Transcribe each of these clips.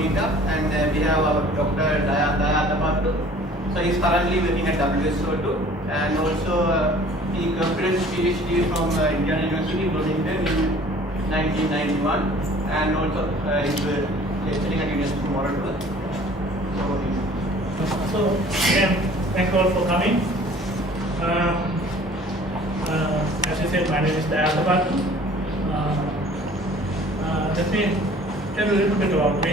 Meetup, and we have our Dr. Daya Attapattu. So he's currently working at WSO2, and also he completed his Ph.D. from Indiana University, Bloomington in 1991, and also he's lecturing at University of Moreover. So again, thank you all for coming. As you said, my name is Daya Attapattu. Let me tell you a little bit about me.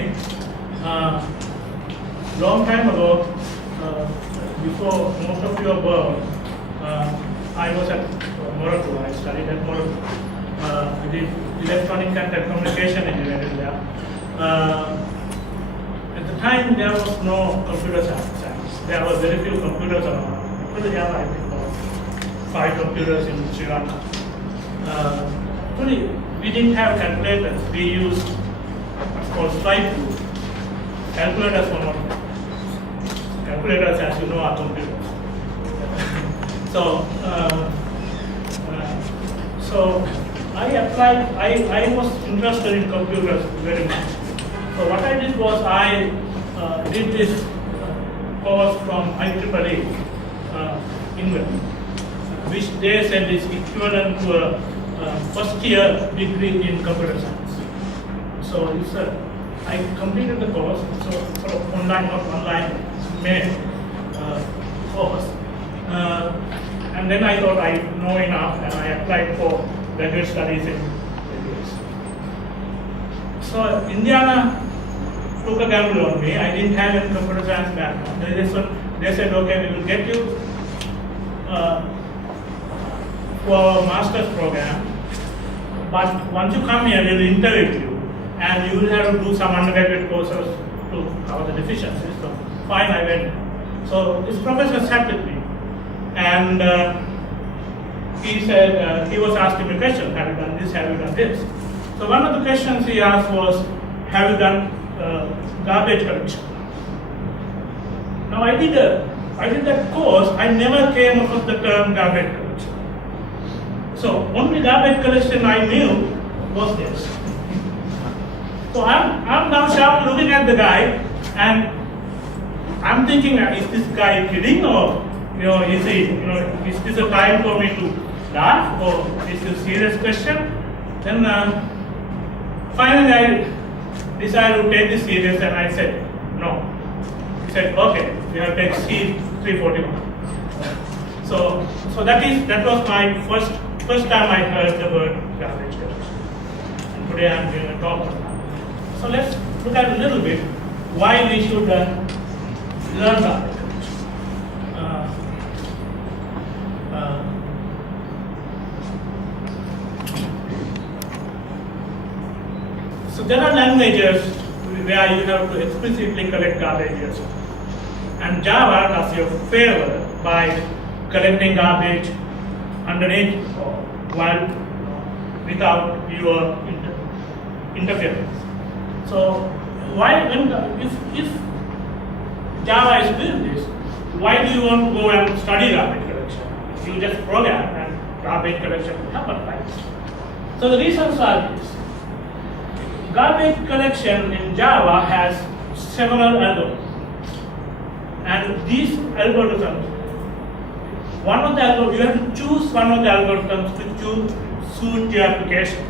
Long time ago, before most of you are born, I was at Morocco. I studied at Morocco. I did electronic and telecommunication engineering there. At the time, there was no computer science. There were very few computers around. Today, there are, I think, about 5 computers in Sri Lanka. We didn't have calculators. We used what's called slide rule. Calculators were not there. Calculators, as you know, are computers. So I applied. I was interested in computers very much. So what I did was I did this course from IEEE England, which they said is equivalent to a first year degree in computer science. So I completed the course, so sort of online, not online, made course. And then I thought I know enough, and I applied for graduate studies in US. So Indiana took a gamble on me. I didn't have any computer science background. They said, okay, we will get you for a master's program, but once you come here, we will interview you, and you will have to do some undergraduate courses to cover the deficiencies. So fine, I went. So this professor sat with me, and he said, he was asking me questions, have you done this, have you done this? So one of the questions he asked was, have you done garbage collection? Now I did that course, I never came across the term garbage collection. So only garbage collection I knew was this. So I'm now sharp looking at the guy, and I'm thinking, is this guy kidding, or is this a time for me to laugh, or is this a serious question? Then finally I decided to take this serious, and I said no. He said, okay, we have to take C341. So that was my first time I heard the word garbage collection, and today I'm going to talk about it. So let's look at a little bit why we should learn garbage collection. So there are languages where you have to explicitly collect garbage, and Java does you a favor by collecting garbage underneath while without your interference. So if Java is doing this, why do you want to go and study garbage collection? You just program and garbage collection will happen, right? So the reasons are this. Garbage collection in Java has several algorithms, and these algorithms, you have to choose one of the algorithms to suit your application.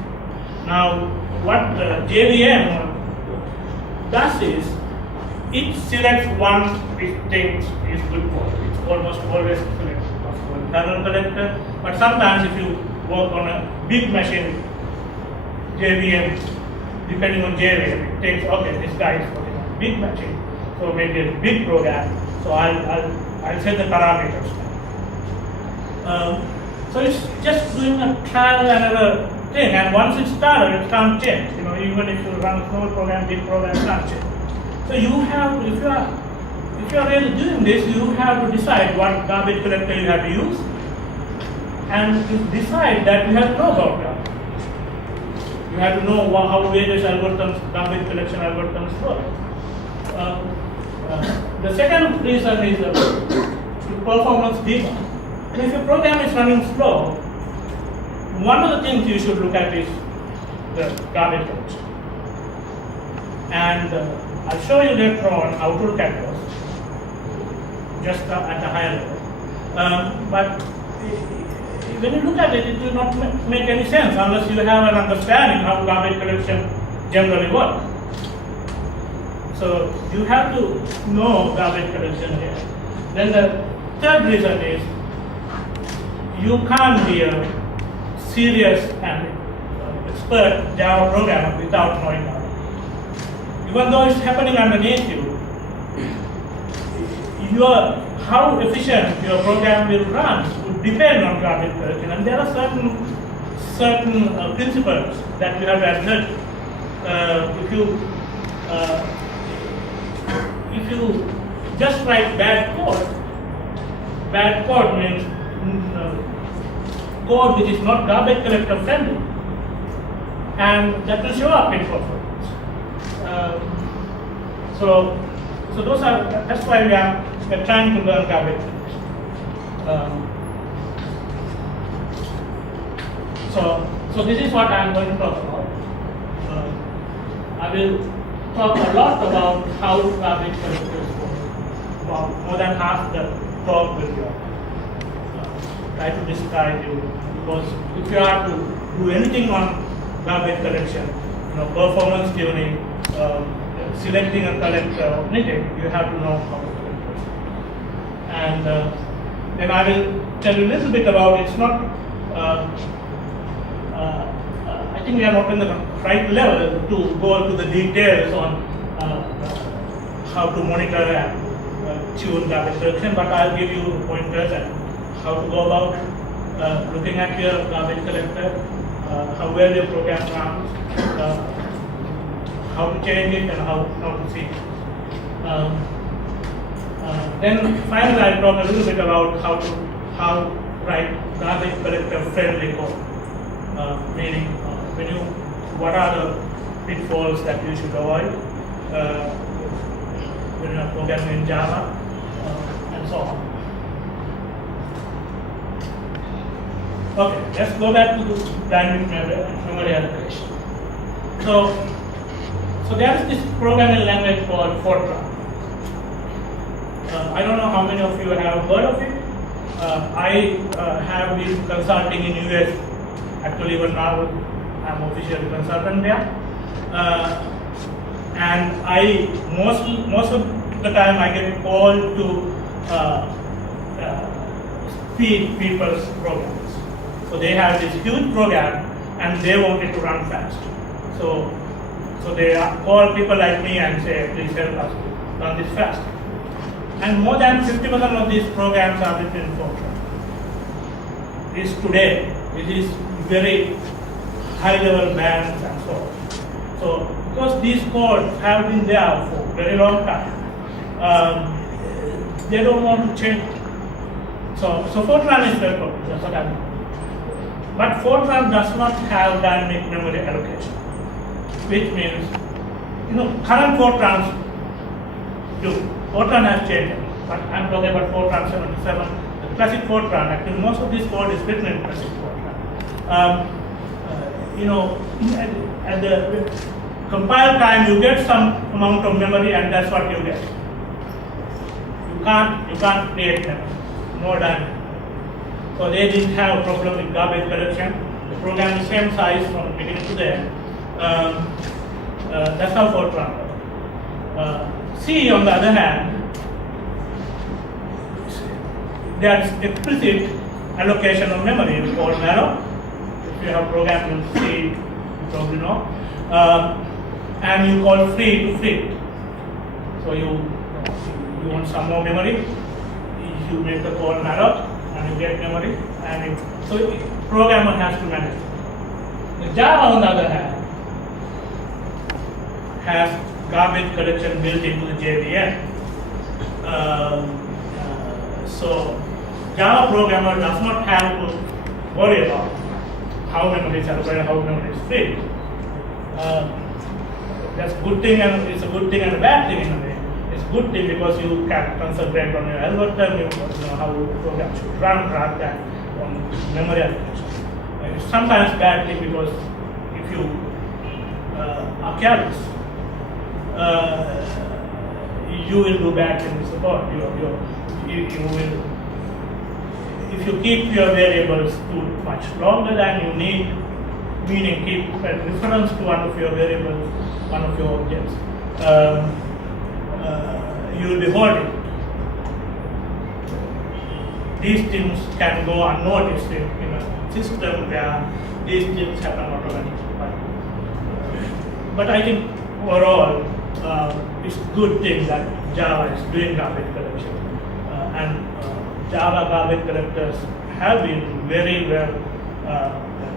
Now, what JVM does is, it selects one it thinks is good for. It's almost always select what's called parallel collector, but sometimes if you work on a big machine, JVM, depending on JVM, it takes, okay, this guy is working on a big machine, so maybe a big program, so I'll set the parameters. So it's just doing a trial and error thing, and once it's started, it can't change. You know, even if you run a small program, big program, it can't change. So you have, if you are really doing this, you have to decide what garbage collector you have to use, and to decide that you have to know about that. You have to know how various algorithms, garbage collection algorithms work. The second reason is performance debug. And if your program is running slow, one of the things you should look at is the garbage collection. And I'll show you later on how to look at those, just at a higher level. But when you look at it, it will not make any sense unless you have an understanding how garbage collection generally works. So you have to know garbage collection here. Then the third reason is you can't be a serious and expert Java programmer without knowing that. Even though it's happening underneath you, how efficient your program will run would depend on garbage collection, and there are certain principles that you have to adhere to. If you just write bad code means code which is not garbage collector friendly, and that will show up in performance. So that's why we're trying to learn garbage collection. So this is what I'm going to talk about. I will talk a lot about how garbage collectors work. About more than half the talk will be try to describe you, because if you are to do anything on garbage collection, performance tuning, selecting a collector, anything, you have to know how to collect it. And then I will tell you a little bit about it's not. I think we are not in the right level to go to the details on how to monitor and tune garbage collection, but I'll give you pointers and how to go about looking at your garbage collector, how well your program runs, how to change it, and how to see it. Then finally, I'll talk a little bit about how to write garbage collector friendly code, meaning what are the pitfalls that you should avoid when you are programming in Java, and so on. Okay, let's go back to the dynamic memory allocation. So there is this programming language called Fortran. I don't know how many of you have heard of it. I have been consulting in US. Actually, even now I'm officially consultant there. And most of the time I get called to speed people's programs. So they have this huge program and they want it to run fast. So they call people like me and say, please help us to run this fast. And more than 50% of these programs are written in Fortran. This today, it is very high level bands and so on. So because these codes have been there for a very long time, they don't want to change. So Fortran is very popular, that's what I mean. But Fortran does not have dynamic memory allocation, which means, current Fortrans do. Fortran has changed, but I'm talking about Fortran 77. The classic Fortran, actually most of this code is written in classic Fortran. At the compile time, you get some amount of memory, and that's what you get. You can't create memory, no dynamic. So they didn't have a problem with garbage collection. The program is same size from the beginning to the end. That's how Fortran works. C, on the other hand, there's explicit allocation of memory called malloc. If you have programmed in C, you probably know. And you call free to free. So you want some more memory, you make the call malloc, and you get memory, so programmer has to manage it. The Java, on the other hand, has garbage collection built into the JVM. So Java programmer does not have to worry about how memory is allocated, how memory is free. That's a good thing, and it's a good thing and a bad thing in a way. It's a good thing because you can concentrate on your algorithm, you know how the program should run rather than on memory allocation. It's sometimes bad thing because if you are careless, you will do bad things to code. You will, if you keep your variables too much longer than you need, meaning keep a reference to one of your variables, one of your objects, you will be holding. These things can go unnoticed in a system where these things happen automatically. But I think overall, it's a good thing that Java is doing garbage collection. Java garbage collectors have been very well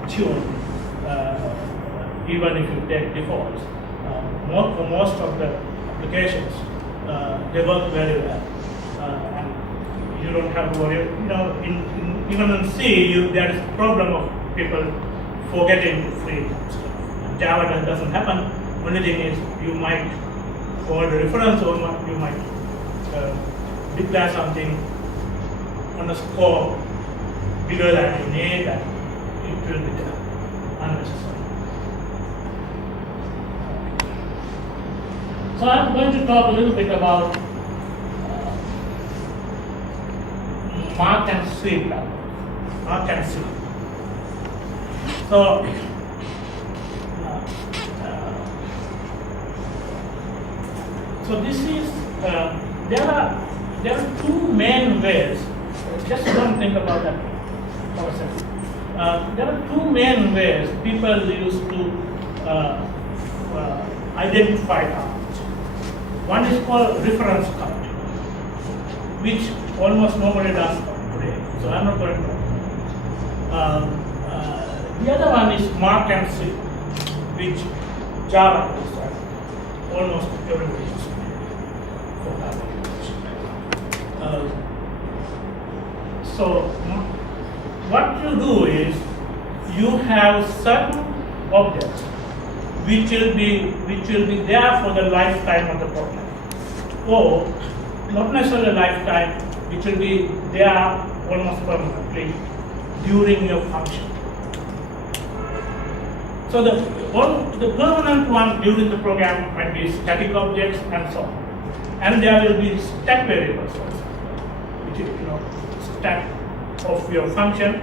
tuned, even if you take defaults. For most of the applications, they work very well. And you don't have to worry. Even in C, there is a problem of people forgetting to free stuff. Java that doesn't happen. Only thing is you might hold a reference or you might declare something on a score bigger than you need, and it will be unnecessary. So I'm going to talk a little bit about mark and sweep. Mark and sweep. So this is there are two main ways. Just don't think about that for a second. There are two main ways people used to identify targets. One is called reference count, which almost nobody does today. So I'm not going to. The other one is mark and sweep, which Java does. Almost everybody uses for that. So what you do is you have certain objects which will be there for the lifetime of the program, or not necessarily lifetime, which will be there almost permanently during your function. So the permanent one during the program might be static objects and so on, and there will be stack variables also, which is stack of your function,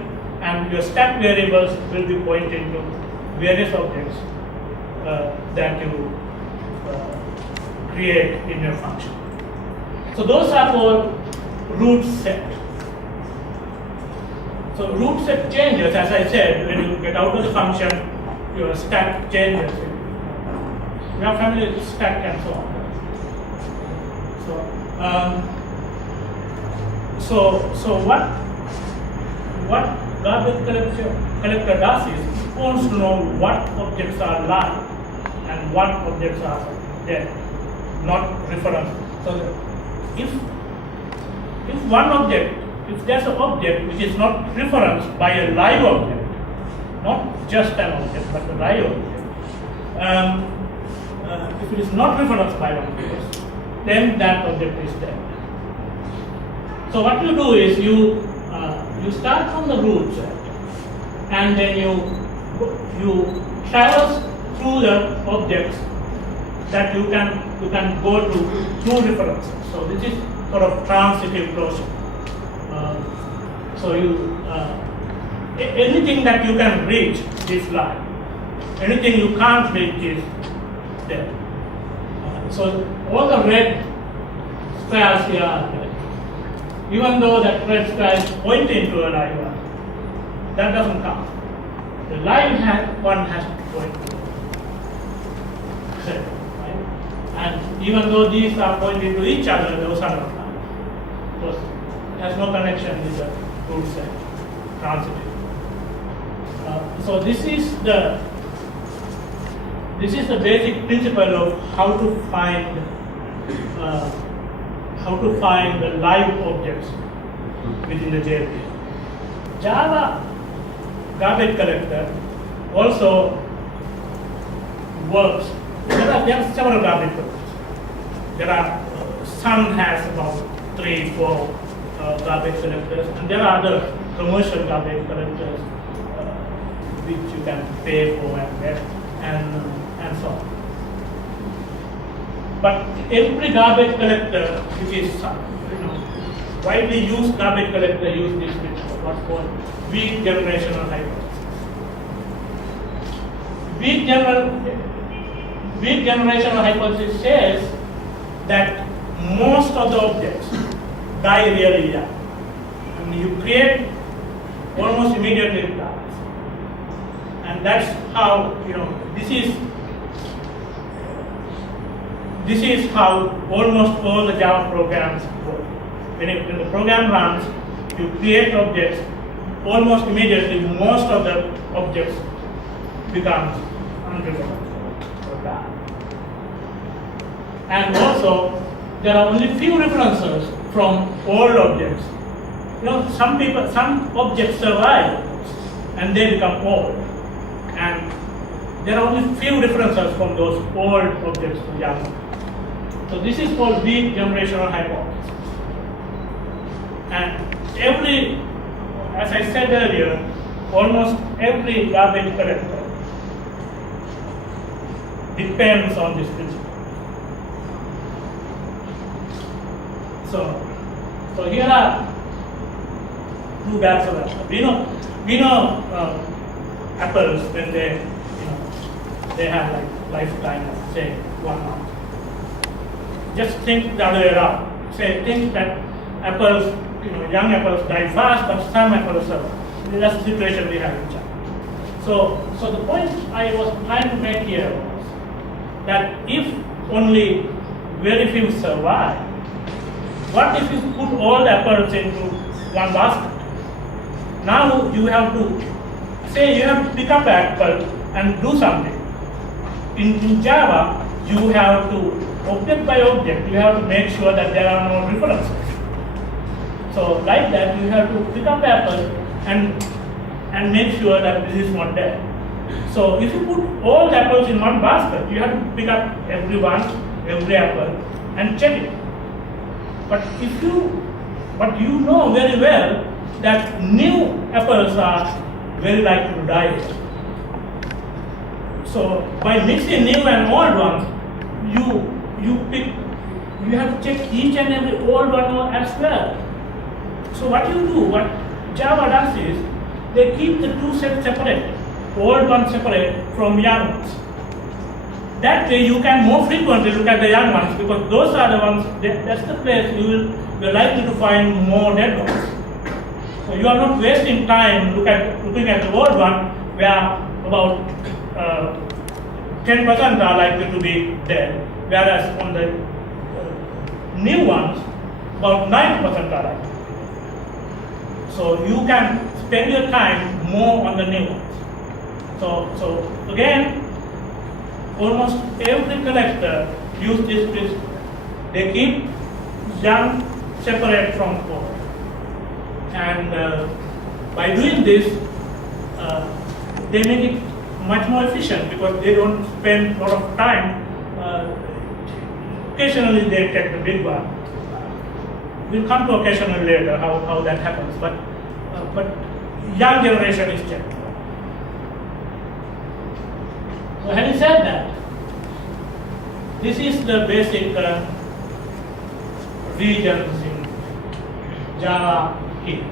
and your stack variables will be pointing to various objects that you create in your function. So those are called root set. So root set changes, as I said, when you get out of the function, your stack changes. You are familiar with stack and so on. So what garbage collector does is it wants to know what objects are live and what objects are dead, not reference. So if there's an object which is not referenced by a live object, not just an object but a live object, if it is not referenced by one object, then that object is dead. So what you do is you start from the root set, and then you traverse through the objects that you can go to through references. So this is sort of transitive closure. So anything that you can reach is live. Anything you can't reach is dead. So all the red squares here are dead. Even though that red square is pointing to a live one, that doesn't count. The live one has to point to set, right? And even though these are pointing to each other, those are not live. Because it has no connection with the root set, transitive. So this is the this is the basic principle of how to find the live objects within the JLP. Java garbage collector also works. There are several garbage collectors. There are Sun has about 3-4 garbage collectors, and there are other commercial garbage collectors which you can pay for and get, and so on. But every garbage collector which is widely used garbage collector use this principle, what's called weak generational hypothesis. Weak generational hypothesis says that most of the objects die really young. And you create almost immediately it dies. And that's how, this is how almost all the Java programs work. When the program runs, you create objects, almost immediately most of the objects becomes unrecoverable or die. And also, there are only few references from old objects. Some objects survive and they become old. And there are only few differences from those old objects to young. So this is called weak generational hypothesis. And as I said earlier, almost every garbage collector depends on this principle. So here are two bags of apples. We know apples when they have like lifetime of say 1 month. Just think the other way around. Think that apples, young apples die fast, but some apples survive. That's the situation we have in China. So the point I was trying to make here was that if only very few survive, what if you put all the apples into one basket? Now you have to pick up the apple and do something. In Java, you have to, object by object, you have to make sure that there are no references. So like that, you have to pick up the apple and make sure that this is not there. So if you put all the apples in one basket, you have to pick up every apple and check it. But you know very well that new apples are very likely to die. So by mixing new and old ones, you have to check each and every old one as well. So what Java does is, they keep the two sets separate, old ones separate from young ones. That way you can more frequently look at the young ones, because those are the ones, that's the place you're likely to find more dead ones. So you are not wasting time looking at the old one, where about 10% are likely to be dead, whereas on the new ones, about 9% are likely. So you can spend your time more on the new ones. So again, almost every collector uses this principle. They keep young separate from old. And by doing this, they make it much more efficient, because they don't spend a lot of time. Occasionally they take the big one. We'll come to occasionally later how that happens, but young generation is checked. So having said that, this is the basic regions in Java here.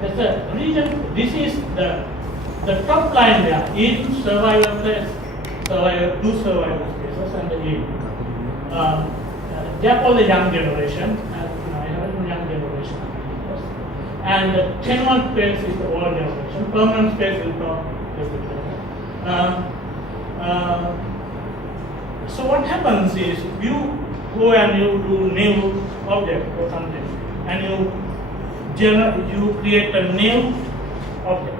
That's the region. This is the top line there. In survival place, two survival spaces, and the in. They are called the young generation. Young generation. And the tenement space is the old generation. Permanent space is the so what happens is, you go and you do new object or something, and you create a new object.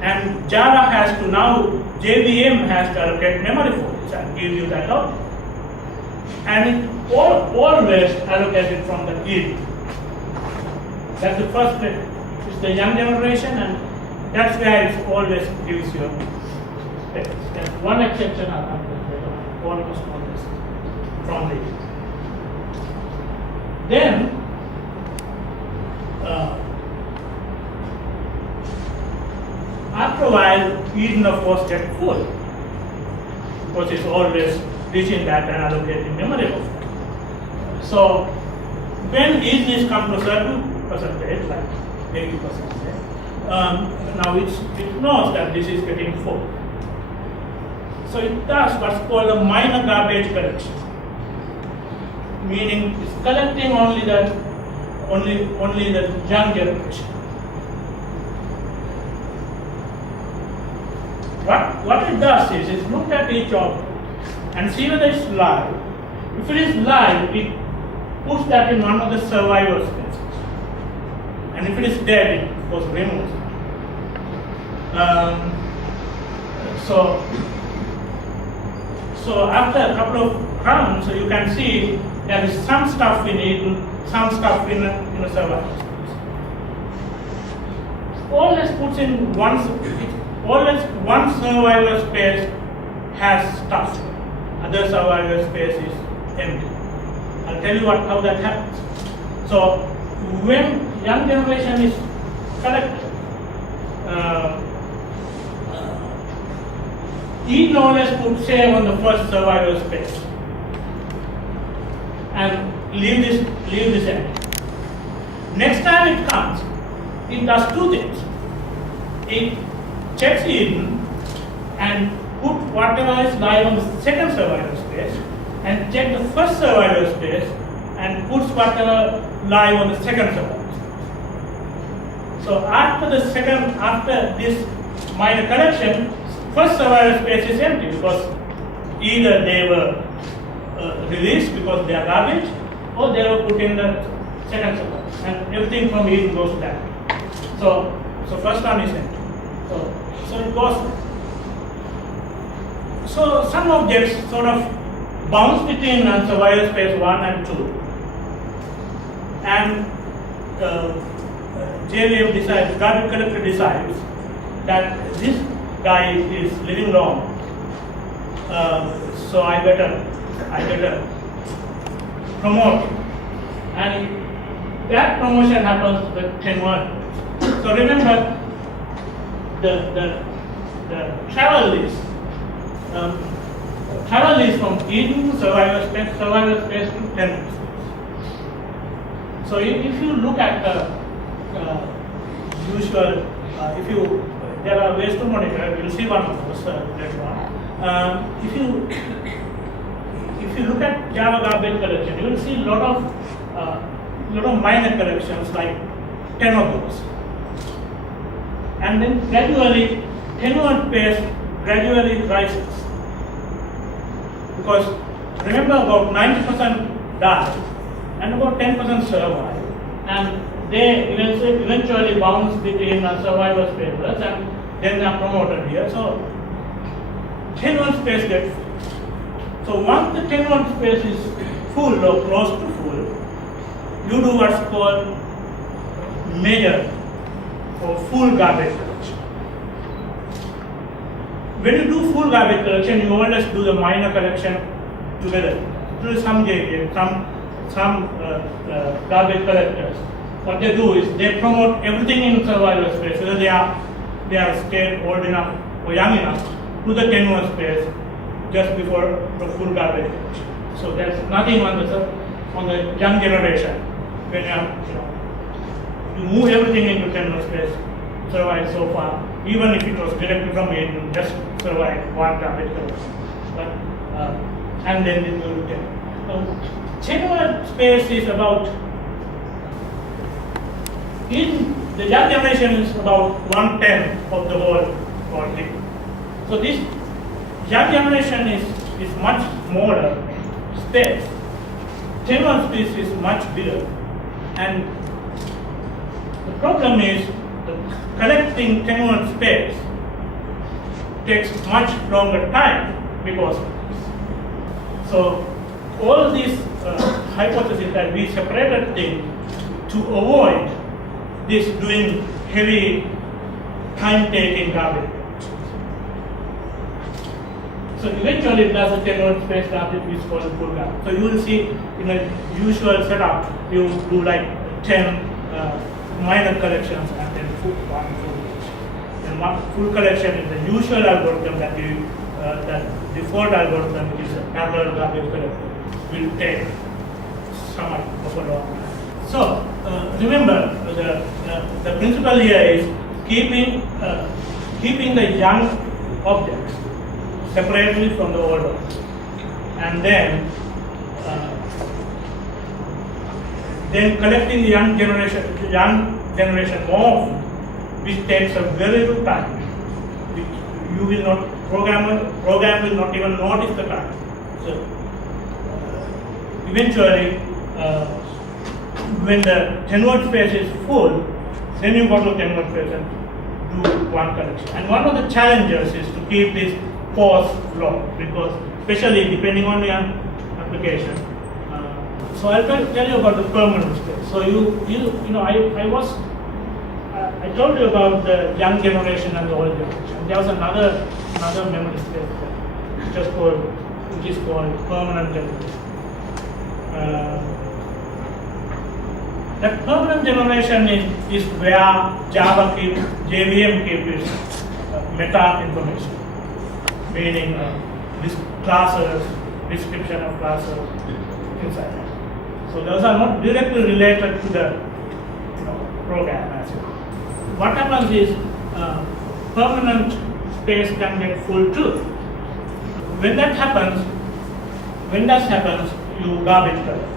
And Java has to now, JVM has to allocate memory for this and give you that output. And it always allocated from the id. That's the first bit. It's the young generation, and that's where it always gives you space. There's one exception, almost always from the id. Then, after a while, id of course gets full, because it's always reaching that and allocating memory of that. So, when id is come to a certain percentage, like 80%, now it knows that this is getting full. So it does what's called a minor garbage collection, meaning it's collecting only the young generation. What it does is it looks at each object and see whether it's live. If it is live, it puts that in one of the survival spaces. And if it is dead, it of course removes it. So after a couple of rounds, so you can see there is some stuff in it, some stuff in a survival space. Always puts in always one survival space has stuff. Other survival space is empty. I'll tell you how that happens. So when young generation is collected, id always put save on the first survival space and leave this empty. Next time it comes, it does two things. It checks in and put whatever is live on the second survival space and check the first survival space and puts whatever live on the second survival space. So after this minor collection, first survival space is empty because either they were released because they are garbage or they were put in the second survival, and everything from id goes to that. So first one is empty. So it goes. So some objects sort of bounce between survival space 1 and 2, and JVM decides, garbage collector decides that this guy is living long, so I better promote him, and that promotion happens with 10 words. So remember the travel list. Travel is from id to survival space to 10 space. So if you look at the usual, there are ways to monitor. You'll see one of those later on. If you look at Java garbage collection, you will see a lot of minor collections, like 10 of those, and then gradually 10-word space gradually rises. Because remember, about 90% die and about 10% survive, and they eventually bounce between survival spaces and then they are promoted here. So 10-word space gets full. So once the 10-word space is full or close to full, you do what's called measure or full garbage collection. When you do full garbage collection, you always do the minor collection together. Do some garbage collectors. What they do is they promote everything in survival space, whether they are scared, old enough or young enough, to the 10-word space just before the full garbage collection. So there's nothing on the young generation. When you move everything into 10-word space, survive so far. Even if it was directly from it, you just survive one garbage collection. But and then it will be 10. 10-word space is about, in the young generation is about 1/10 of the whole thing. So this young generation is much smaller space. 10-word space is much bigger, and the problem is collecting 10-word space takes much longer time because of this. So all these hypotheses that we separated things to avoid this doing heavy time-taking garbage. So eventually there's a 10-word space garbage which is called full garbage. So you will see in a usual setup, you do like 10 minor collections and then one full collection. And one full collection is the usual algorithm that that default algorithm, which is a parallel garbage collector, will take somewhat of a long time. So remember, the principle here is keeping the young objects separately from the old ones, and then collecting the young generation more, which takes a very good time. You will not program will not even notice the time. So eventually, when the 10-word space is full, then you go to 10-word space and do one collection. And one of the challenges is to keep this pause low, because especially depending on your application. So I'll tell you about the permanent space. So I told you about the young generation and the old generation. There was another memory space which is called permanent generation. That permanent generation is where JVM keeps its meta information, meaning classes, description of classes inside that. So those are not directly related to the program as well. What happens is permanent space can get full too. When that happens, you garbage collect.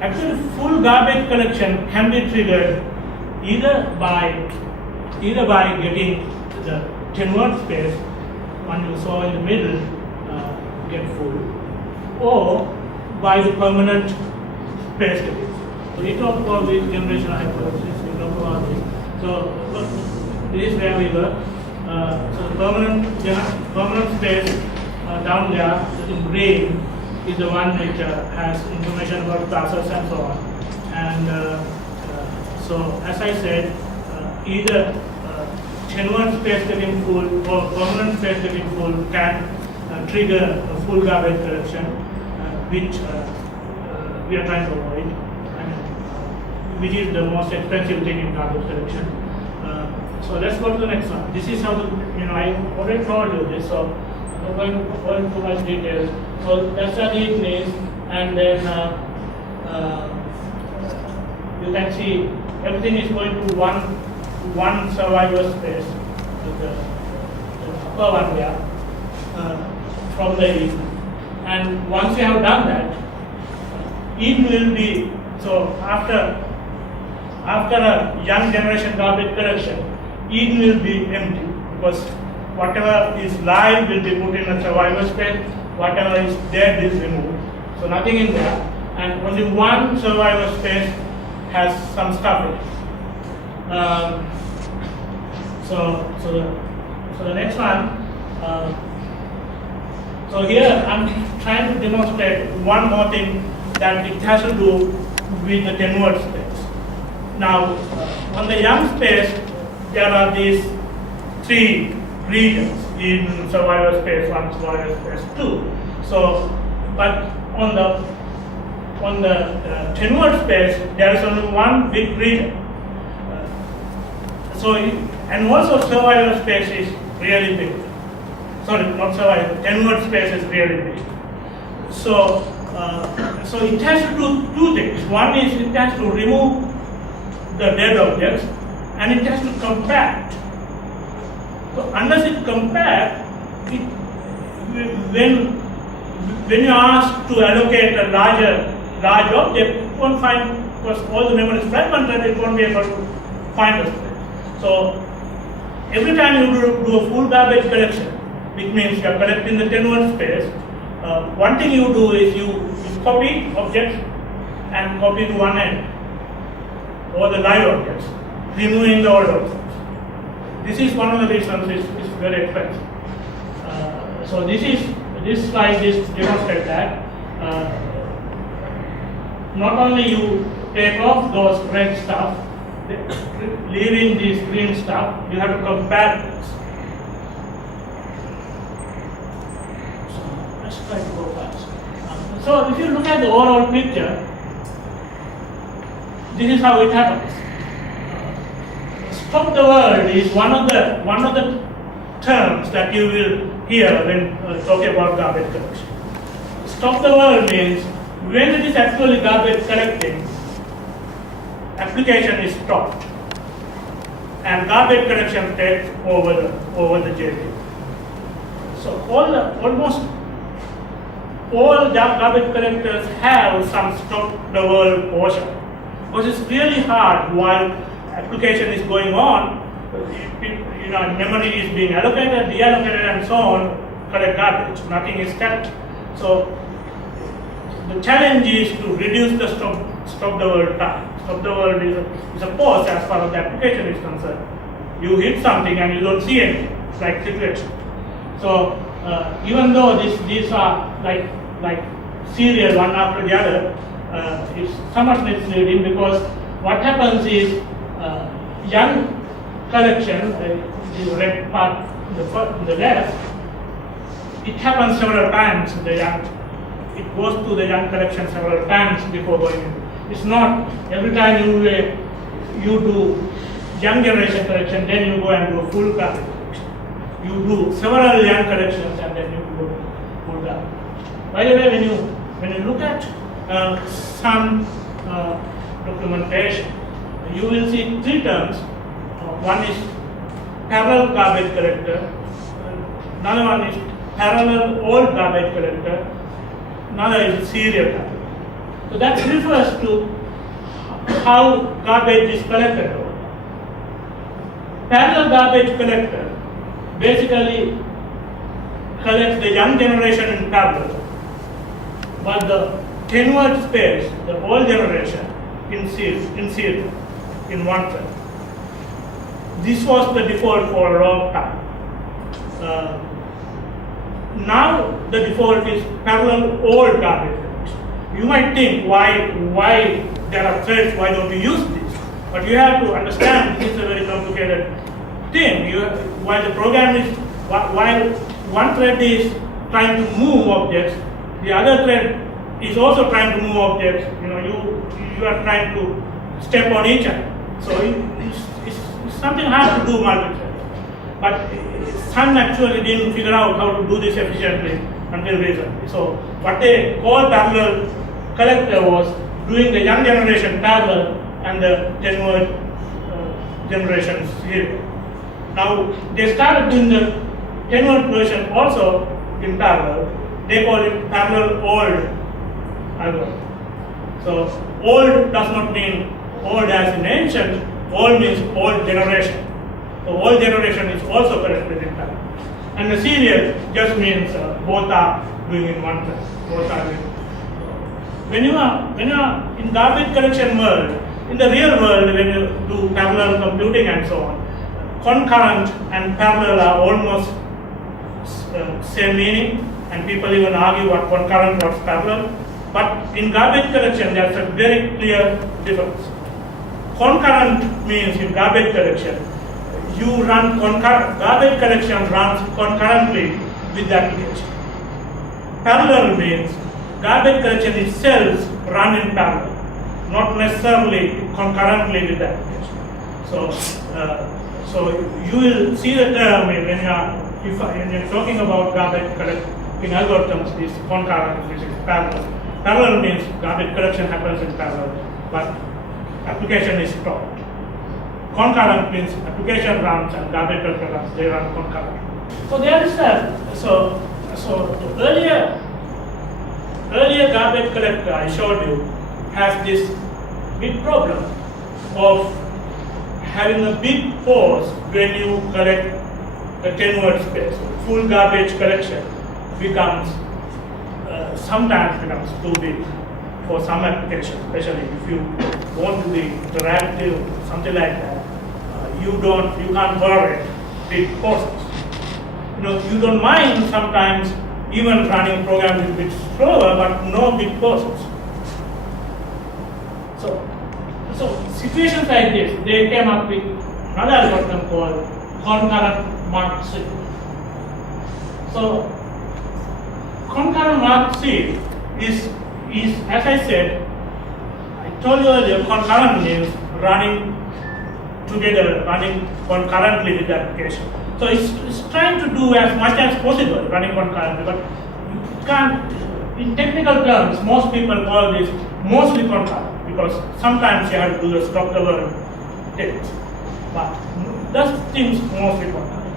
Actually, full garbage collection can be triggered either by getting the 10-word space, one you saw in the middle, get full, or by the permanent space getting. So we talk about the generation hypothesis, we talk about this. So this is where we were. So the permanent space down there in green is the one which has information about classes and so on. And so as I said, either 10-word space getting full or permanent space getting full can trigger a full garbage collection, which we are trying to avoid, and which is the most expensive thing in garbage collection. So let's go to the next one. This is how I already told you this, so I'm not going to go into too much details. So that's what it means, and then you can see everything is going to one survivor space, the upper one there, from the id. And once you have done that, id will be, so after a young generation garbage collection, id will be empty, because whatever is live will be put in a survivor space, whatever is dead is removed. So nothing in there, and only one survivor space has some stuff in it. So the next one. So here I'm trying to demonstrate one more thing that it has to do with the 10-word space. Now, on the young space, there are these 3 regions in survivor space 1, survivor space 2. So, but on the 10-word space, there is only one big region. And also survivor space is really big. Sorry, not survivor, 10-word space is really big. So it has to do 2 things. One is it has to remove the dead objects, and it has to compact. So unless it compacts, when you ask to allocate a large object, it won't find, because all the memory is fragmented, it won't be able to find the space. So every time you do a full garbage collection, which means you are collecting the 10-word space, one thing you do is you copy objects and copy to one end, or the live objects, removing the old objects. This is one of the reasons it's very expensive. So this slide demonstrates that not only you take off those red stuff, leaving this green stuff, you have to compare this. So let's try to go fast. So if you look at the overall picture, this is how it happens. Stop the world is one of the terms that you will hear when talking about garbage collection. Stop the world means when it is actually garbage collecting, application is stopped and garbage collection takes over the JP. So almost all garbage collectors have some stop the world portion, because it's really hard while application is going on. Memory is being allocated, deallocated, and so on. Collect garbage. Nothing is kept. So the challenge is to reduce the stop the world time. Stop the world is a pause as far as the application is concerned. You hit something and you don't see anything. It's like situation. So even though these are like serial one after the other, it's somewhat misleading, because what happens is young collection, the red part in the left, it happens several times in the young. It goes to the young collection several times before going in. It's not every time you do young generation collection, then you go and do full garbage collection. You do several young collections and then you go full garbage. By the way, when you look at some documentation, you will see three terms. One is parallel garbage collector, another one is parallel old garbage collector, another is serial garbage. So that refers to how garbage is collected. Parallel garbage collector basically collects the young generation in parallel, but the tenured space, the old generation, in serial, in one thread. This was the default for a long time. Now the default is parallel old garbage collection. You might think why there are threads, why don't you use this? But you have to understand this is a very complicated thing. While the program is, while one thread is trying to move objects, the other thread is also trying to move objects. You are trying to step on each other. So it's something hard to do multi-thread. But Sun actually didn't figure out how to do this efficiently until recently. So what they called parallel collector was doing the young generation parallel and the tenured generation serial. Now they started doing the tenured version also in parallel. They call it parallel old algorithm. So old does not mean old as in ancient. Old means old generation. So old generation is also collected in parallel. And the serial just means both are doing in one thread. Both are doing. When you are in garbage collection world, in the real world, when you do parallel computing and so on, concurrent and parallel are almost same meaning, and people even argue what concurrent, what's parallel. But in garbage collection, there's a very clear difference. Concurrent means in garbage collection, you run concurrent, garbage collection runs concurrently with the application. Parallel means garbage collection itself run in parallel, not necessarily concurrently with the application. So you will see the term when you're talking about garbage collecting algorithms, this concurrent, which is parallel. Parallel means garbage collection happens in parallel, but application is stopped. Concurrent means application runs and garbage collector runs, they run concurrently. So there is that. So the earlier garbage collector I showed you has this big problem of having a big pause when you collect a tenured space. Full garbage collection sometimes becomes too big for some applications, especially if you want to be interactive, something like that. You can't tolerate big pauses. you don't mind sometimes even running programs a bit slower, but no big process. So situations like this, they came up with another algorithm called concurrent mark sweep. So concurrent mark sweep is as I said, I told you earlier, concurrent means running together, running concurrently with the application. So it's trying to do as much as possible running concurrently, but you can't, in technical terms, most people call this mostly concurrent because sometimes you have to do the stop the world things, but those things mostly concurrent.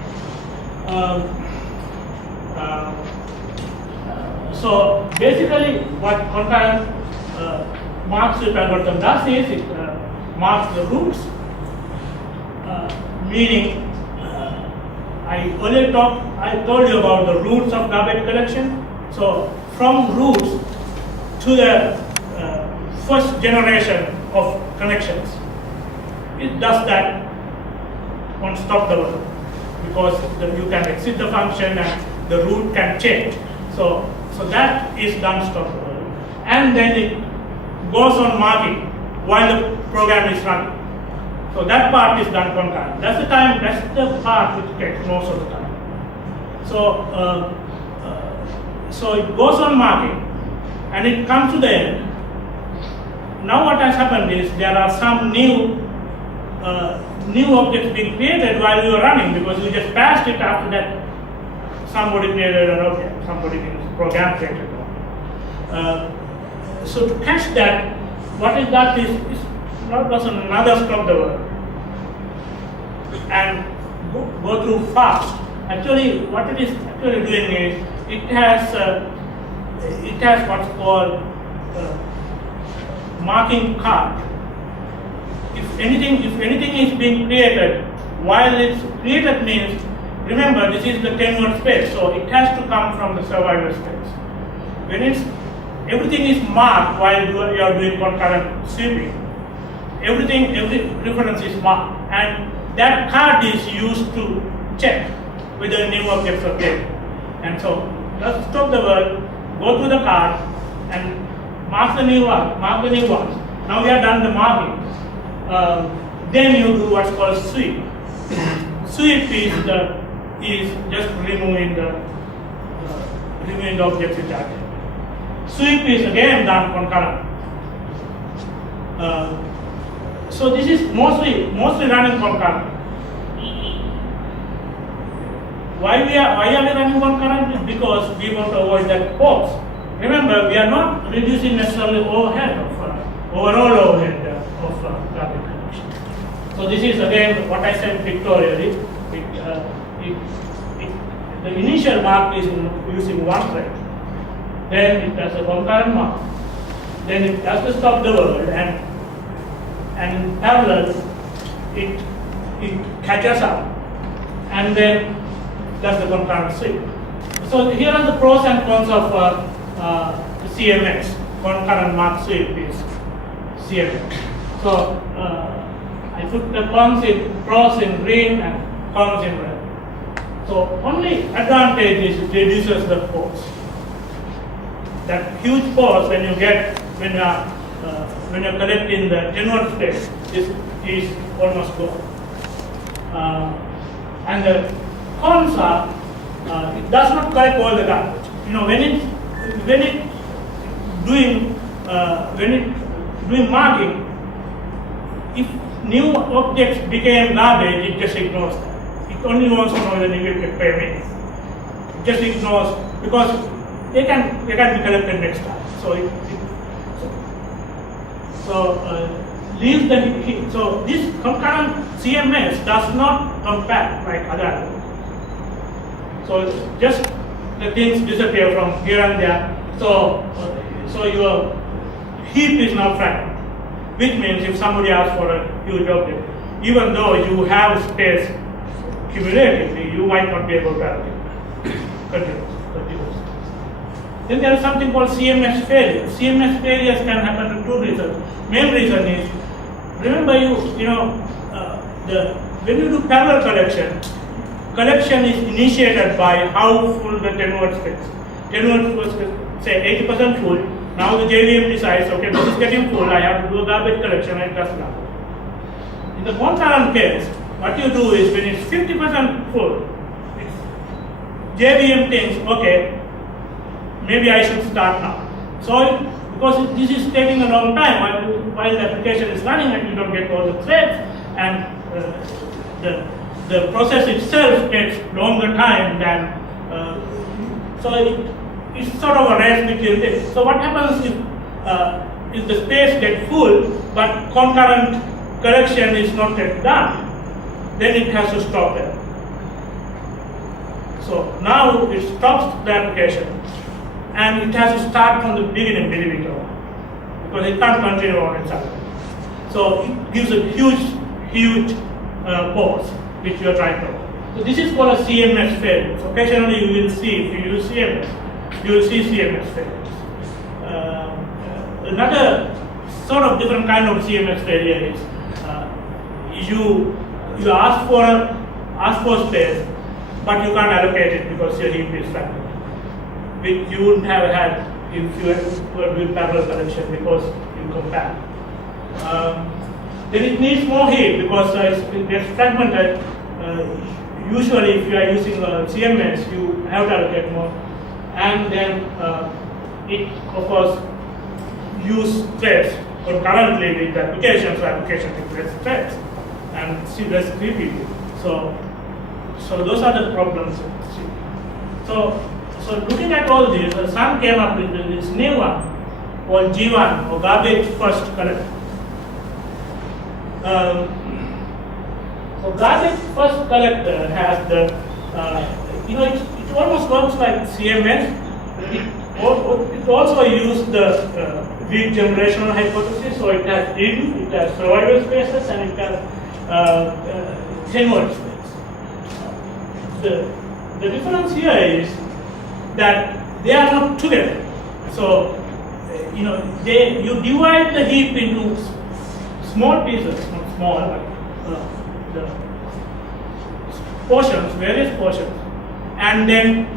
So basically what concurrent mark sweep algorithm does is it marks the roots, meaning I told you about the roots of garbage collection. So from roots to the first generation of connections, it does that on stop the world because you can exit the function and the root can change. So that is done stop the world, and then it goes on marking while the program is running. So that part is done concurrent. That's the part which takes most of the time. So it goes on marking and it comes to the end. Now what has happened is there are some new objects being created while you are running because you just passed it after that somebody created an object, somebody in program created one. So to catch that, what is that is not just another stop the world and go through fast. Actually, what it is actually doing is it has what's called marking card. If anything is being created, while it's created means, remember this is the tenured space, so it has to come from the survivor space. When everything is marked while you are doing concurrent sweeping, every reference is marked, and that card is used to check whether new objects are there. And so let's stop the world, go through the card, and mark the new ones. Now we have done the marking. Then you do what's called sweep. Sweep is just removing the objects which are there. Sweep is again done concurrent. So this is mostly running concurrent. Why are we running concurrent? Because we want to avoid that pause. Remember, we are not reducing necessarily overall overhead of garbage collection. So this is again what I said pictorially. The initial mark is using one thread. Then it does a concurrent mark. Then it does the stop the world, and in parallel it catches up and then does the concurrent sweep. So here are the pros and cons of CMS. Concurrent mark sweep is CMS. So I put the pros in green and cons in red. So only advantage is it reduces the pause. That huge pause when you are collecting the tenured space is almost gone. And the cons are it does not collect all the garbage. When it doing marking, if new objects became garbage, it just ignores that. It only wants to know whether you will pay me. It just ignores because they can be collected next time. Leaves the so this concurrent CMS does not compact like other algorithms. So just the things disappear from here and there. So your heap is now fragmented, which means if somebody asks for a huge object, even though you have space cumulatively, you might not be able to allocate continuous. Then there is something called CMS failure. CMS failures can happen for two reasons. Main reason is, remember when you do parallel collection, collection is initiated by how full the 10 word space. 10 word was say 80% full. Now the JVM decides, okay, this is getting full, I have to do a garbage collection and it does that. In the concurrent case, what you do is when it's 50% full, JVM thinks, okay, maybe I should start now. So, because this is taking a long time while the application is running and you don't get all the threads, and the process itself takes longer time than, so it's sort of a race between this. So what happens if the space gets full, but concurrent collection is not yet done, then it has to stop there. So now it stops the application and it has to start from the beginning, believe it or not, because it can't continue on its own. So it gives a huge pause which you are trying to. So this is called a CMS failure. So occasionally you will see, if you use CMS, you will see CMS failures. Another sort of different kind of CMS failure is you ask for space, but you can't allocate it because your heap is fragmented, which you wouldn't have had if you were doing parallel collection because you compare. Then it needs more heap because it gets fragmented. Usually, if you are using CMS, you have to allocate more, and then it of course use threads concurrently with the application, so application requires threads and less CPU. So those are the problems. So looking at all this, some came up with this new one called G1 or garbage first collector. So garbage first collector has the, it almost works like CMS. It also uses the weak generational hypothesis. So it has hidden, it has survival spaces, and it has 10 word space. The difference here is that they are not together. So you divide the heap into small pieces, not small, but the portions, various portions, and then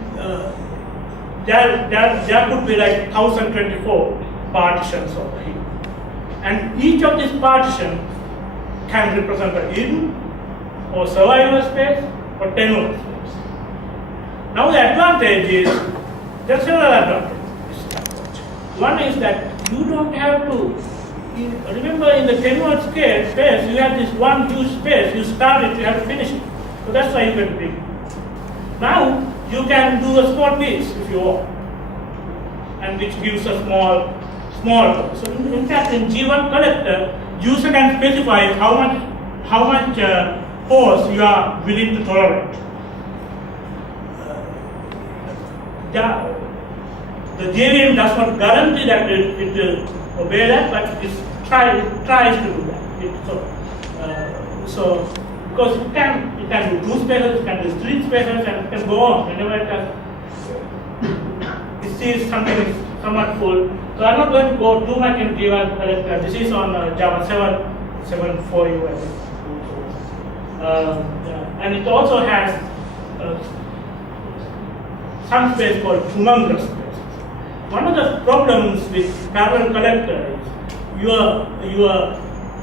there could be like 1024 partitions of the heap, and each of these partitions can represent a hidden or survival space or 10 word space. Now the advantage is, there are several advantages. One is that you don't have to, remember in the 10 word space, you have this one huge space, you start it, you have to finish it. So that's why you get big. Now you can do a small piece if you want, and which gives a small. So in fact, in G1 collector, user can specify how much force you are willing to tolerate. The JVM does not guarantee that it will obey that, but it tries to do that. So because it can do 2 spaces, it can do 3 spaces, and it can go on whenever it sees something is somewhat full. So I'm not going to go too much in G1 collector. This is on Java 7.4u, I think. And it also has some space called humongous spaces. One of the problems with parallel collector is your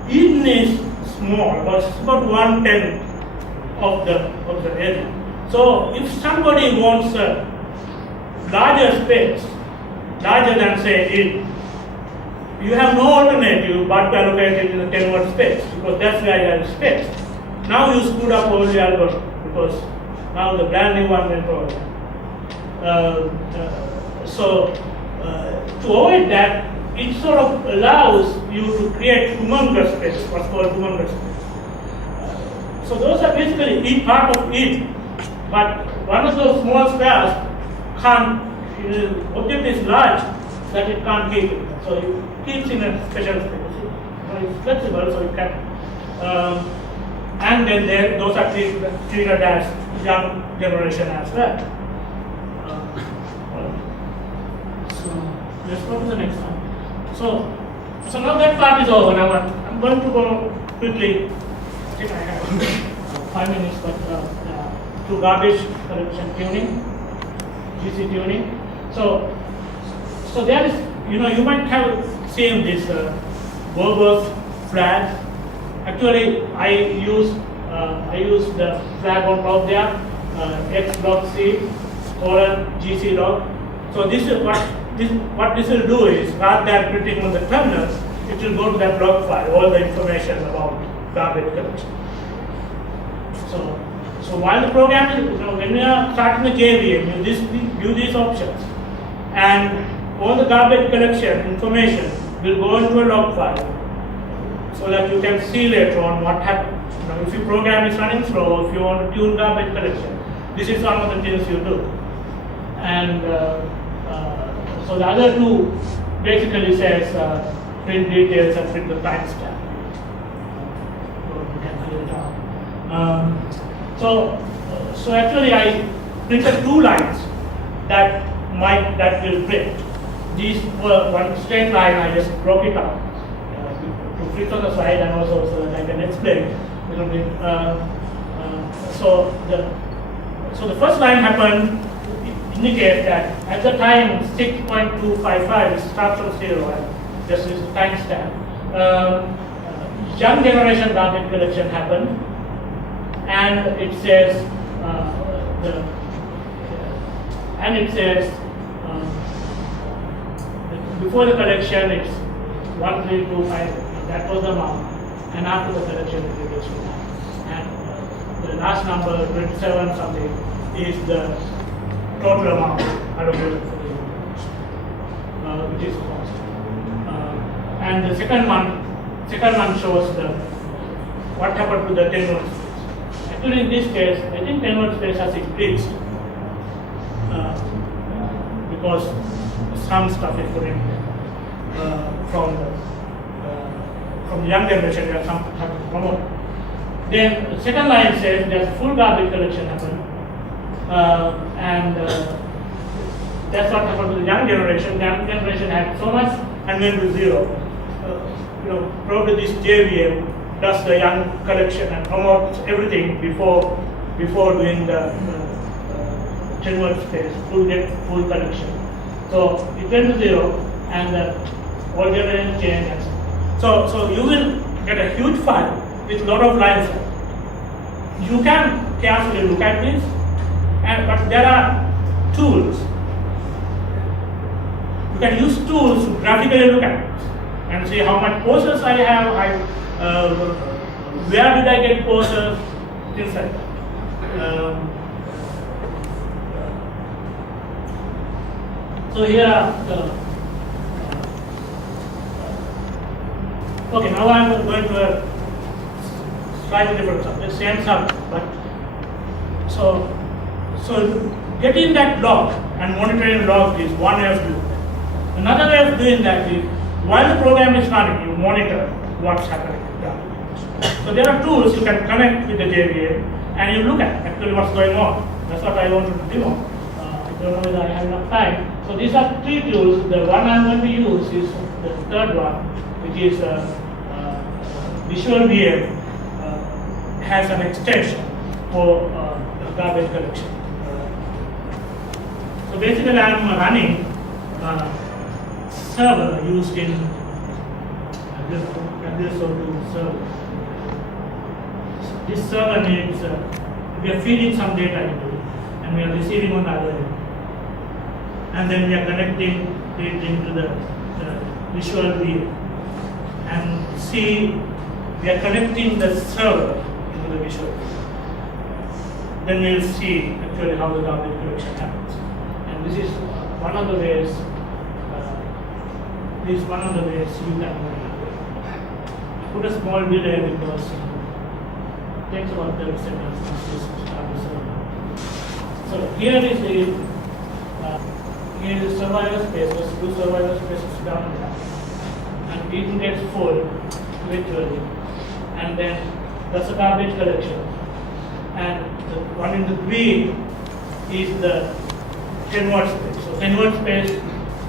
hidden is small, but it's about 1/10 of the area. So if somebody wants a larger space, larger than say hidden, you have no alternative but to allocate it in the 10 word space, because that's where you have space. Now you screwed up all the algorithm because now the brand new one went over. To avoid that, it sort of allows you to create humongous space, what's called humongous space. So those are basically each part of it, but one of those small squares can't, object is large that it can't keep it. So it keeps in a special space. It's flexible, so it can. And then those are treated as young generation as well. Let's go to the next one. So now that part is over. Now I'm going to go quickly. I think I have 5 minutes, but to garbage collection tuning, GC tuning. So there is, you might have seen this verbose flag. Actually, I use the flag on top there, X log C colon GC log. So this is what this will do is, rather than printing on the terminal, it will go to that log file, all the information about garbage collection. So while the program is, when we are starting the JVM, you use these options, and all the garbage collection information will go into a log file, so that you can see later on what happened. If your program is running slow, if you want to tune garbage collection, this is one of the things you do. And so the other two basically says print details and print the timestamp. So actually I printed two lines that will print. These were one straight line, I just broke it up to fit on the side, and also so that I can explain a little bit. So the first line happened indicate that at the time 6.255 it starts from 0, and this is timestamp. Young generation garbage collection happened, and it says before the collection it's 1325, that was the amount, and after the collection it gets to that. And the last number 27 something is the total amount allocated for the which is cost. And the second one shows what happened to the 10 word space. Actually, in this case, I think 10 word space has increased because some stuff is put in from the young generation, we have some have to promote. Then the second line says there's full garbage collection happened, and that's what happened to the young generation. The young generation had so much and went to 0. Probably this JVM does the young collection and promotes everything before doing the 10 word space, full collection. So it went to 0, and the all generation changes. So you will get a huge file with a lot of lines. You can carefully look at this, but there are tools. You can use tools to graphically look at it and see how much poses I have, where did I get poses, things like that. So here are the okay, now I am going to a slightly different subject, same subject, but so getting that log and monitoring log is one way of doing it. Another way of doing that is while the program is running, you monitor what's happening. So there are tools you can connect with the JVM and you look at actually what's going on. That's what I wanted to demo. I don't know whether I have enough time. So these are 3 tools. The one I'm going to use is the third one, which is Visual VM has an extension for garbage collection. So basically I'm running server used in this server. This server needs, we are feeding some data into it and we are receiving on the other end. And then we are connecting it into the Visual VM. And see, we are connecting the server into the Visual VM. Then we will see actually how the garbage collection happens. And this is one of the ways. This is one of the ways you can put a small delay because it takes about 30 seconds to start the server. So here is survivor spaces, 2 survivor spaces down there, and it gets full virtually, and then that's a garbage collection. And the one in the green is the 10 word space. So 10 word space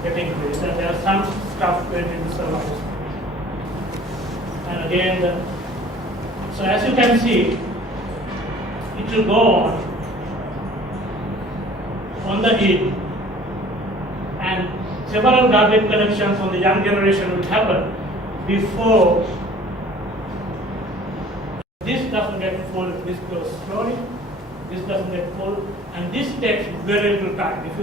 getting increased, and there are some stuff going in the survivor space. And again, so as you can see, it will go on on the heap, and several garbage collections on the young generation will happen before this doesn't get full, this goes slowly, this doesn't get full, and this takes very little time. If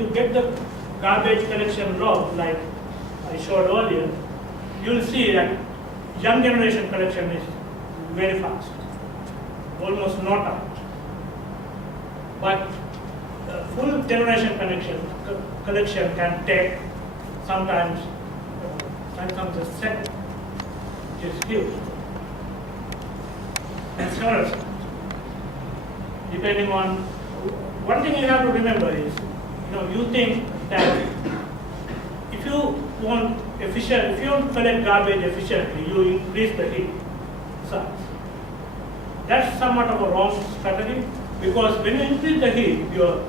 you get the garbage collection log like I showed earlier, you will see that young generation collection is very fast, almost no time. But full generation collection can take sometimes a second, which is huge. And several seconds. Depending on, one thing you have to remember is, you think that if you want to collect garbage efficiently, you increase the heap size. That's somewhat of a wrong strategy, because when you increase the heap, your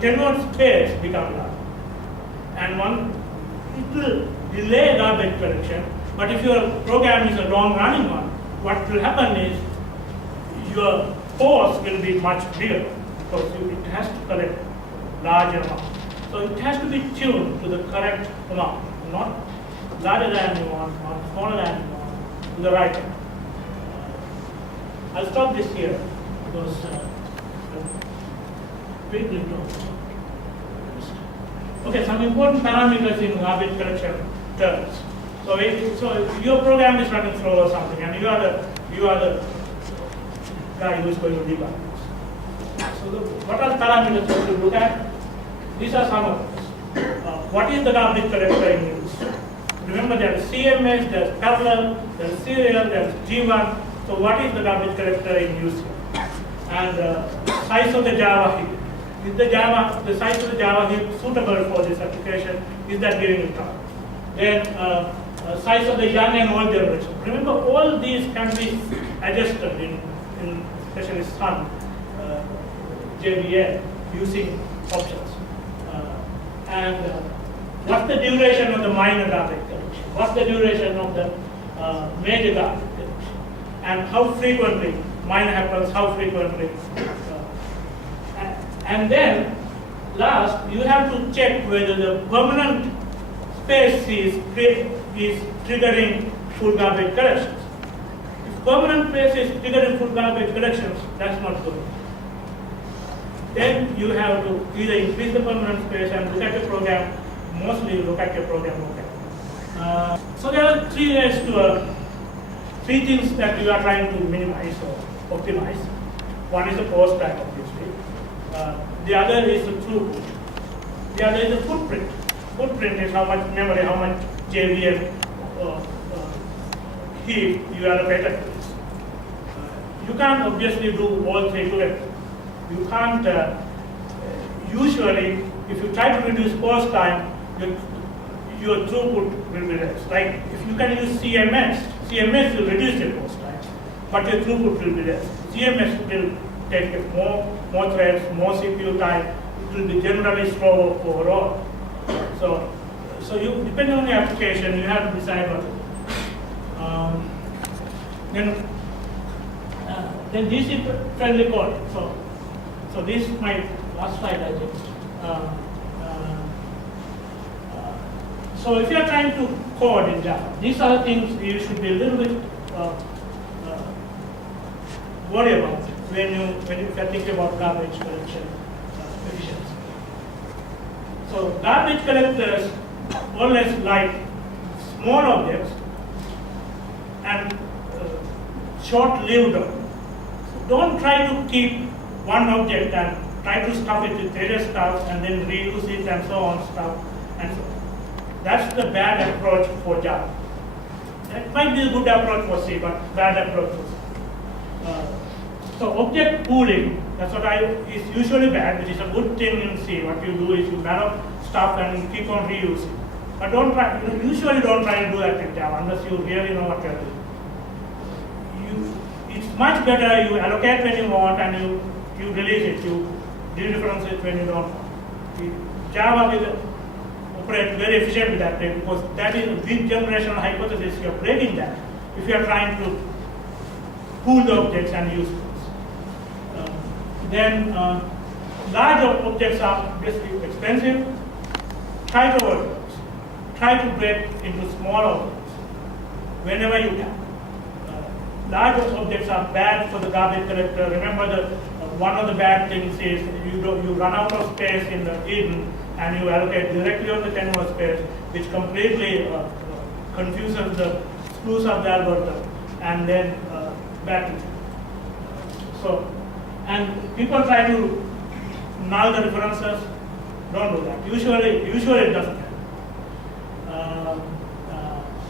tenure space becomes large. And it will delay garbage collection, but if your program is a long running one, what will happen is your force will be much bigger, because it has to collect large amount. So it has to be tuned to the correct amount, not larger than you want, not smaller than you want, to the right amount. I'll stop this here because quickly okay, some important parameters in garbage collection terms. So your program is running slow or something, and you are the guy who is going to debug this. So what are the parameters that you look at? These are some of them. What is the garbage collector in use? Remember, there is CMS, there is parallel, there is serial, there is G1. So what is the garbage collector in use here? And size of the Java heap. Is the size of the Java heap suitable for this application? Is that giving you trouble? Then size of the young and old generation. Remember, all these can be adjusted in especially Sun, JVM, using options. And what's the duration of the minor garbage collection? What's the duration of the major garbage collection? And how frequently minor happens, how frequently. And then, last, you have to check whether the permanent space is triggering full garbage collections. If permanent space is triggering full garbage collections, that's not good. Then you have to either increase the permanent space and look at your program, mostly look at your program locally. So there are three things that you are trying to minimize or optimize. One is the post time, obviously. The other is the throughput. The other is the footprint. Footprint is how much memory, how much JVM heap you allocate to this. You can't obviously do all three together. You can't, usually, if you try to reduce post time, your throughput will be less. Like if you can use CMS will reduce your post time, but your throughput will be less. CMS will take more threads, more CPU time. It will be generally slower overall. So you, depending on the application, you have to decide what to do. Then DC friendly code. So this is my last slide, I think. So if you are trying to code in Java, these are the things you should be a little bit worry about when you are thinking about garbage collection efficiency. So garbage collectors always like small objects and short-lived objects. So don't try to keep one object and try to stuff it with other stuff and then reuse it and so on stuff and so on. That's the bad approach for Java. That might be a good approach for C, but bad approach for C. So object pooling, that's what is usually bad, which is a good thing in C. What you do is you map stuff and keep on reusing. But usually don't try to do that in Java unless you really know what you're doing. It's much better you allocate when you want and you release it, you dereference it when you don't want. Java will operate very efficiently that way because that is a big generational hypothesis. You're breaking that if you are trying to pool the objects and use those. Then large objects are obviously expensive. Try to avoid those. Try to break into smaller objects whenever you can. Large objects are bad for the garbage collector. Remember, one of the bad things is you run out of space in the Eden and you allocate directly on the Kenmore space, which completely confuses the screws of the algorithm and then back. So, and people try to null the references. Don't do that. Usually it doesn't help.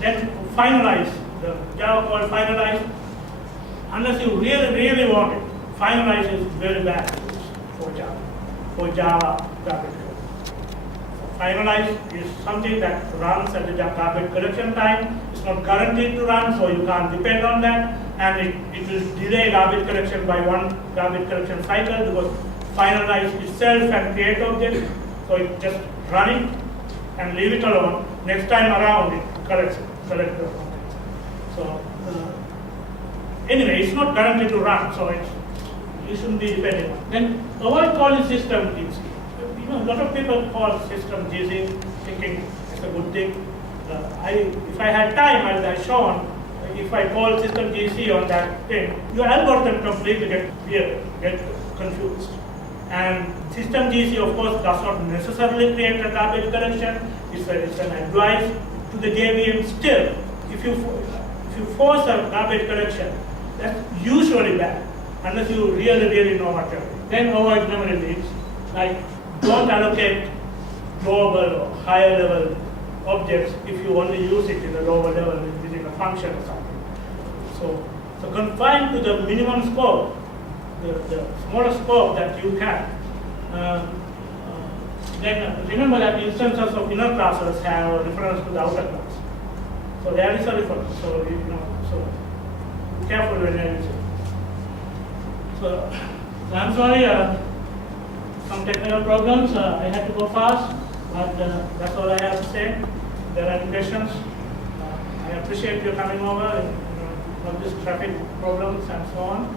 Then finalize the Java code. Finalize, unless you really want it. Finalize is very bad for Java garbage collection. Finalize is something that runs at the garbage collection time. It's not guaranteed to run, so you can't depend on that. And it will delay garbage collection by one garbage collection cycle, because finalize itself and create object. So it just run it and leave it alone. Next time around it collects the object. So anyway, it's not guaranteed to run, so you shouldn't be depending on it. Then avoid calling system GC. A lot of people call system GC thinking it's a good thing. If I had time, I would have shown, if I call system GC on that thing, your algorithm completely get confused. And system GC, of course, does not necessarily create a garbage collection. It's an advice to the JVM. Still, if you force a garbage collection, that's usually bad, unless you really know what you're doing. Then avoid memory leaks. Like, don't allocate global or higher level objects if you only use it in the lower level within a function or something. So confine to the minimum scope, the smaller scope that you can. Then remember that instances of inner classes have a reference to the outer class. So there is a reference. So so be careful when you use it. So I'm sorry. Some technical problems. I had to go fast, but that's all I have to say. If there are any questions, I appreciate you coming over. Not just traffic problems and so on.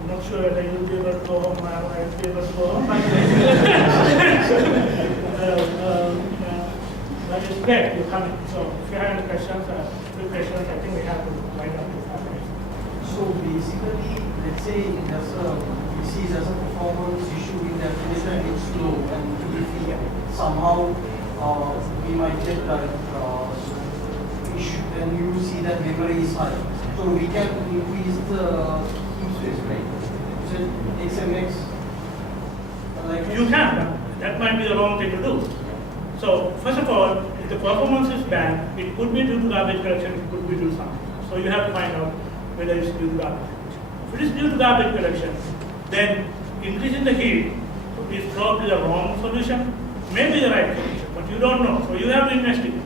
I'm not sure whether you'll be able to go home or I'll be able to go home. But it's great you're coming. So if you have any questions, quick questions, I think we have to wind up to 5 minutes. So basically, let's say there's a performance issue in the application, it's slow, and if somehow we might get that issue, then you see that memory is high. So we can increase the heap space, right? So XMX, like you can, but that might be the wrong thing to do. So first of all, if the performance is bad, it could be due to garbage collection, it could be due to something. So you have to find out whether it's due to garbage collection. If it is due to garbage collection, then increasing the heat is probably the wrong solution, maybe the right solution, but you don't know. So you have to investigate.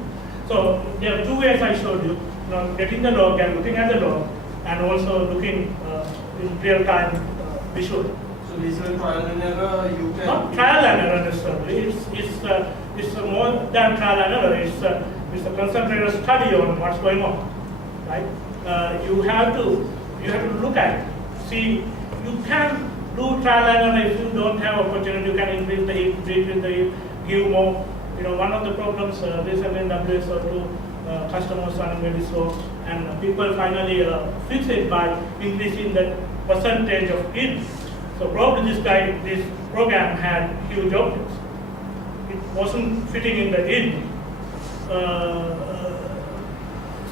So there are two ways I showed you. Getting the log and looking at the log, and also looking in real time visually. So basically trial and error, you can... Not trial and error necessarily, it's more than trial and error, it's a concentrated study on what's going on, right? You have to look at it. See, you can do trial and error if you don't have opportunity. You can increase the heat, decrease the heat, give more. One of the problems recently in WSO2, customers running very slow, and people finally fix it by increasing the percentage of heat. So probably this program had huge objects. It wasn't fitting in the heat.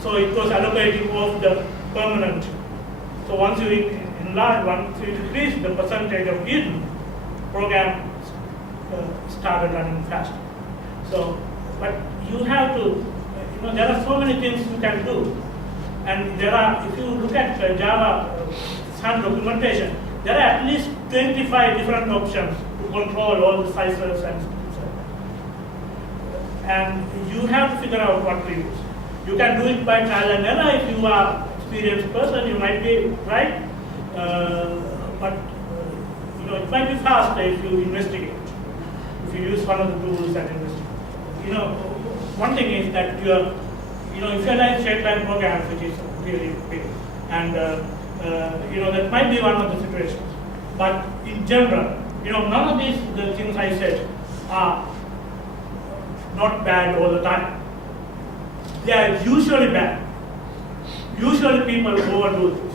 So it was allocating off the permanent. So once you increase the percentage of heat, program started running faster. So, but you have to, there are so many things you can do. And if you look at Java Sun documentation, there are at least 25 different options to control all the sizes and things like that. And you have to figure out what to use. You can do it by trial and error. If you are an experienced person, you might be right. But it might be faster if you investigate. If you use one of the tools and investigate. One thing is that if you're like straight line programs, which is really big, and that might be one of the situations. But in general, none of these the things I said are not bad all the time. They are usually bad. Usually people overdo this.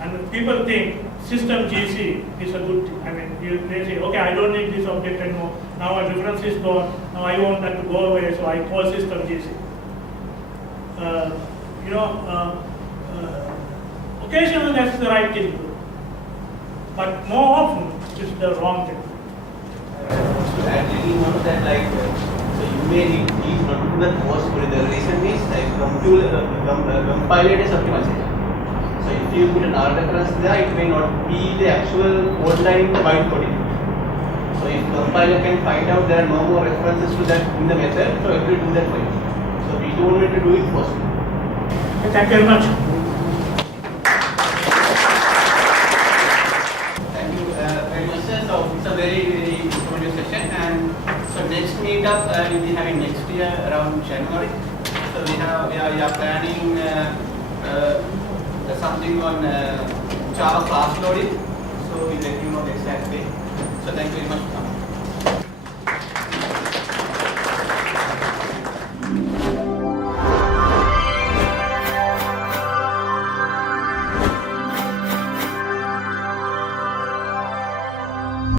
And people think system GC is a good thing. I mean, they say, okay, I don't need this object anymore. Now a difference is gone. Now I want that to go away, so I call system GC. Occasionally that's the right thing to do. But more often it's the wrong thing. So add little more to that, so you may need these not to do the most, but the reason is compile it as optimization. So if you put an R reference there, it may not be the actual code line byte coding. So if compiler can find out there are no more references to that in the method, so it will do that for you. So we don't need to do it first. Thank you very much. Thank you very much, sir. So it's a very informative session, and so next meetup we'll be having next year around January. So we are planning something on Java class loading. So we'll let you know the exact day. So thank you very much for coming.